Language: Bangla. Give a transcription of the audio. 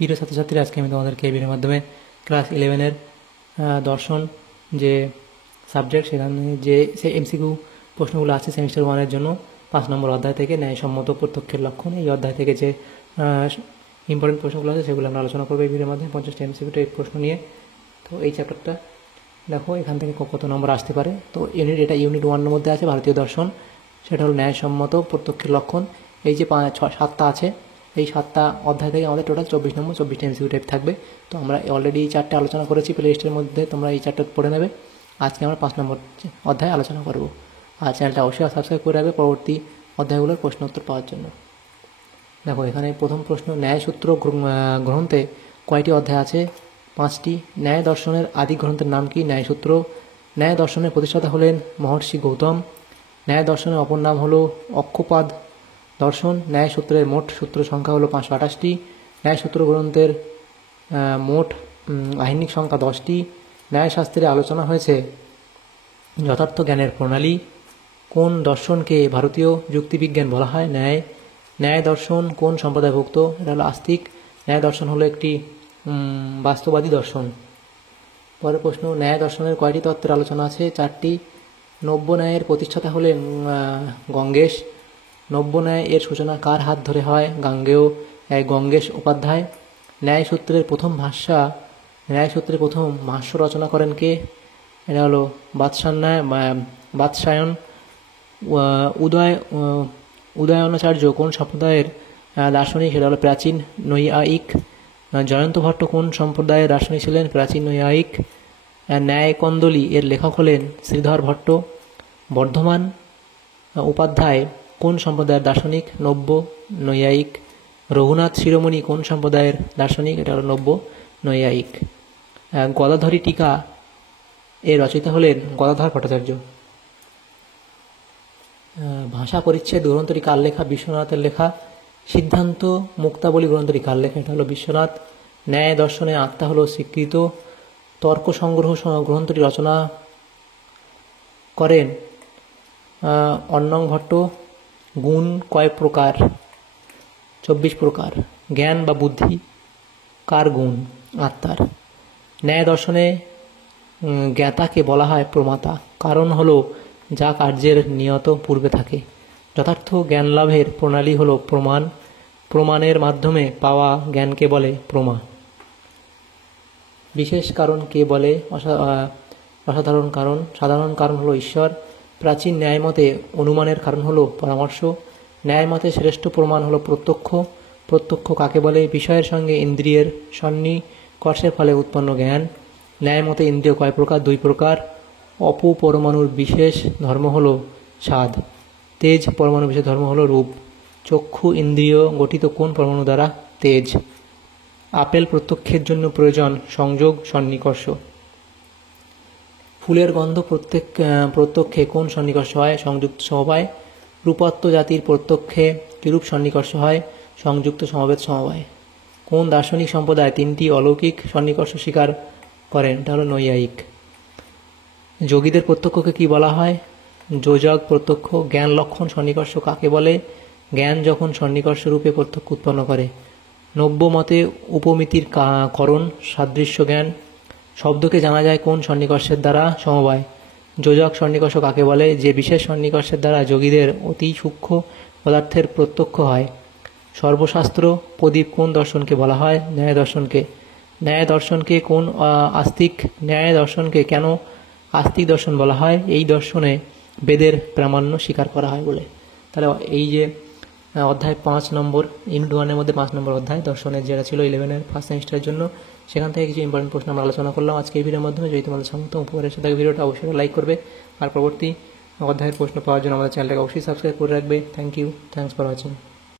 প্রিয় ছাত্রছাত্রীরা, আজকে আমি তোমাদেরকে এই ভিডিওর মাধ্যমে ক্লাস 11-এর দর্শন যে সাবজেক্ট, সেখানে যে এমসিকিউ প্রশ্নগুলো আছে সেমিস্টার 1-এর জন্য 5 নম্বর অধ্যায় থেকে ন্যায়সম্মত প্রত্যক্ষের লক্ষণ, এই অধ্যায় থেকে যে ইম্পর্টেন্ট প্রশ্নগুলো আছে সেগুলো আমরা আলোচনা করবো এই ভিডিওর মাধ্যমে। 50টা এমসিকিউ এই প্রশ্ন নিয়ে। তো এই চ্যাপ্টারটা দেখো এখান থেকে কত নম্বর আসতে পারে। তো এটা ইউনিট 1-এর মধ্যে আছে ভারতীয় দর্শন, সেটা হলো ন্যায়সম্মত প্রত্যক্ষের লক্ষণ। এই যে 7টা আছে, এই 7টা অধ্যায় থেকে আমাদের টোটাল 24 নম্বর 24টা এমসিকিউ টাইপ থাকবে। তো আমরা অলরেডি 4টে আলোচনা করেছি প্লে লিস্টের মধ্যে, তোমরা এই 4টা পড়ে নেবে। আজকে আমরা 5 নম্বর অধ্যায় আলোচনা করব। আর চ্যানেলটা অবশ্যই সাবস্ক্রাইব করে রাখবে পরবর্তী অধ্যায়গুলোর প্রশ্ন উত্তর পাওয়ার জন্য। দেখো এখানে প্রথম প্রশ্ন, ন্যায়সূত্র গ্রন্থে কয়টি অধ্যায় আছে? 5টি। ন্যায় দর্শনের আদি গ্রন্থের নাম কি? ন্যায়সূত্র। ন্যায় দর্শনের প্রতিষ্ঠাতা হলেন মহর্ষি গৌতম। ন্যায় দর্শনের অপর নাম হলো অক্ষপাদ দর্শন। ন্যায়সূত্রের মোট সূত্র সংখ্যা হলো 528টি। ন্যায়সূত্র গ্রন্থের মোট আহিনিক সংখ্যা 10টি। ন্যায়শাস্ত্রে আলোচনা হয়েছে যথার্থ জ্ঞানের প্রণালী। কোন দর্শনকে ভারতীয় যুক্তিবিজ্ঞান বলা হয়? ন্যায় দর্শন কোন সম্প্রদায়ভুক্ত? এটা হলো আস্তিক। ন্যায় দর্শন হলো একটি বাস্তববাদী দর্শন। পরের প্রশ্ন, ন্যায় দর্শনের কয়টি তত্ত্বের আলোচনা আছে? 4টি। নব্য ন্যায়ের প্রতিষ্ঠাতা হলেন গঙ্গেশ। নব্য ন্যায় এর সূচনা কার হাত ধরে হয়? গঙ্গেশ উপাধ্যায়। ন্যায়সূত্রের প্রথম ভাষ্য রচনা করেন কে? এটা হলো বাৎসায়ন। উদয়নাচার্য কোন সম্প্রদায়ের দার্শনিক? সেটা হলো প্রাচীন নৈয়ায়িক। জয়ন্ত ভট্ট কোন সম্প্রদায়ের দার্শনিক ছিলেন? প্রাচীন নৈয়ায়িক। ন্যায়কন্দলী এর লেখক হলেন শ্রীধর ভট্ট। বর্ধমান উপাধ্যায় কোন সম্প্রদায়ের দার্শনিক? নব্য নৈয়ায়িক। রঘুনাথ শিরোমণি কোন সম্প্রদায়ের দার্শনিক? এটা হলো নব্য নৈয়ায়িক। গদাধরী টিকা এর রচয়িতা হলেন গদাধর ভট্টাচার্য। ভাষা পরিচ্ছেদ গ্রন্থটি কার লেখা? বিশ্বনাথের লেখা। সিদ্ধান্ত মুক্তাবলী গ্রন্থটি কার লেখা? এটা হলো বিশ্বনাথ। ন্যায় দর্শনের আত্মা হলো স্বীকৃত। তর্ক সংগ্রহ গ্রন্থটি রচনা করেন অন্নং ভট্ট। গুণ কয় প্রকার? 24 প্রকার। জ্ঞান বা বুদ্ধি কার গুণ? আত্মার। ন্যায় দর্শনে জ্ঞাতাকে বলা হয় প্রমাতা, কারণ হলো যা কার্যের নিয়ত পূর্বে থাকে। যথার্থ জ্ঞান লাভের প্রণালী হলো প্রমাণ। প্রমাণের মাধ্যমে পাওয়া জ্ঞানকে বলে প্রমা। বিশেষ কারণ কে বলে? অসাধারণ কারণ। সাধারণ কারণ হলো ঈশ্বর। প্রাচীন ন্যায়মতে অনুমানের কারণ হলো পরামর্শ। ন্যায়মতে শ্রেষ্ঠ প্রমাণ হলো প্রত্যক্ষ। প্রত্যক্ষ কাকে বলে? বিষয়ের সঙ্গে ইন্দ্রিয়ের সন্নিকর্ষের ফলে উৎপন্ন জ্ঞান। ন্যায়মতে ইন্দ্রিয় কয় প্রকার? 2 প্রকার। অপু পরমাণুর বিশেষ ধর্ম হলো স্বাদ। তেজ পরমাণু বিশেষ ধর্ম হলো রূপ। চক্ষু ইন্দ্রিয় গঠিত কোন পরমাণু দ্বারা? তেজ। আপেল প্রত্যক্ষের জন্য প্রয়োজন সংযোগ সন্নিকর্ষ। ফুলের গন্ধ প্রত্যক্ষে কোন সন্নিকর্ষ হয়? সংযুক্ত সমবায়। রূপত্ব জাতির প্রত্যক্ষে কিরূপ সন্নিকর্ষ হয়? সংযুক্ত সমবেত সমবায়। কোন দার্শনিক সম্প্রদায় 3টি অলৌকিক সন্নিকর্ষ স্বীকার করেন? এটা হলো নৈয়ায়িক। যোগীদের প্রত্যক্ষকে কি বলা হয়? যোজক প্রত্যক্ষ। জ্ঞান লক্ষণ সন্নিকর্ষ কাকে বলে? জ্ঞান যখন সন্নিকর্ষ রূপে প্রত্যক্ষ উৎপন্ন করে। নব্য মতে উপমিতির করণ সাদৃশ্য জ্ঞান। শব্দকে জানা যায় কোন সন্নিকর্ষের দ্বারা? সমবায়। যোজক সন্নিকর্ষ কাকে বলে? যে বিশেষ সন্নিকর্ষের দ্বারা যোগীদের অতি সূক্ষ্ম পদার্থের প্রত্যক্ষ হয়। সর্বশাস্ত্র প্রদীপ কোন দর্শনকে বলা হয়? ন্যায় দর্শনকে। ন্যায় দর্শনকে কোন আস্তিক? ন্যায় দর্শনকে কেন আস্তিক দর্শন বলা হয়? এই দর্শনে বেদের প্রামাণ্য স্বীকার করা হয় বলে। তাহলে এই যে অধ্যায় 5 নম্বর ইউনিট 1-এর মধ্যে 5 নম্বর অধ্যায় দর্শনের, যেটা ছিল 11-এর ফার্স্ট সেমিস্টারের জন্য, সেখান থেকে কিছু ইম্পর্টেন্ট প্রশ্ন আমরা আলোচনা করলাম আজকে এই ভিডিওর মাধ্যমে। যদি তোমাদের সঙ্গে উপকার এসে থাকে ভিডিওটা অবশ্যই লাইক করবে, আর পরবর্তী অধ্যায়ের প্রশ্ন পাওয়ার জন্য আমাদের চ্যানেলটাকে অবশ্যই সাবস্ক্রাইব করে রাখবে। Thank you, thanks for watching.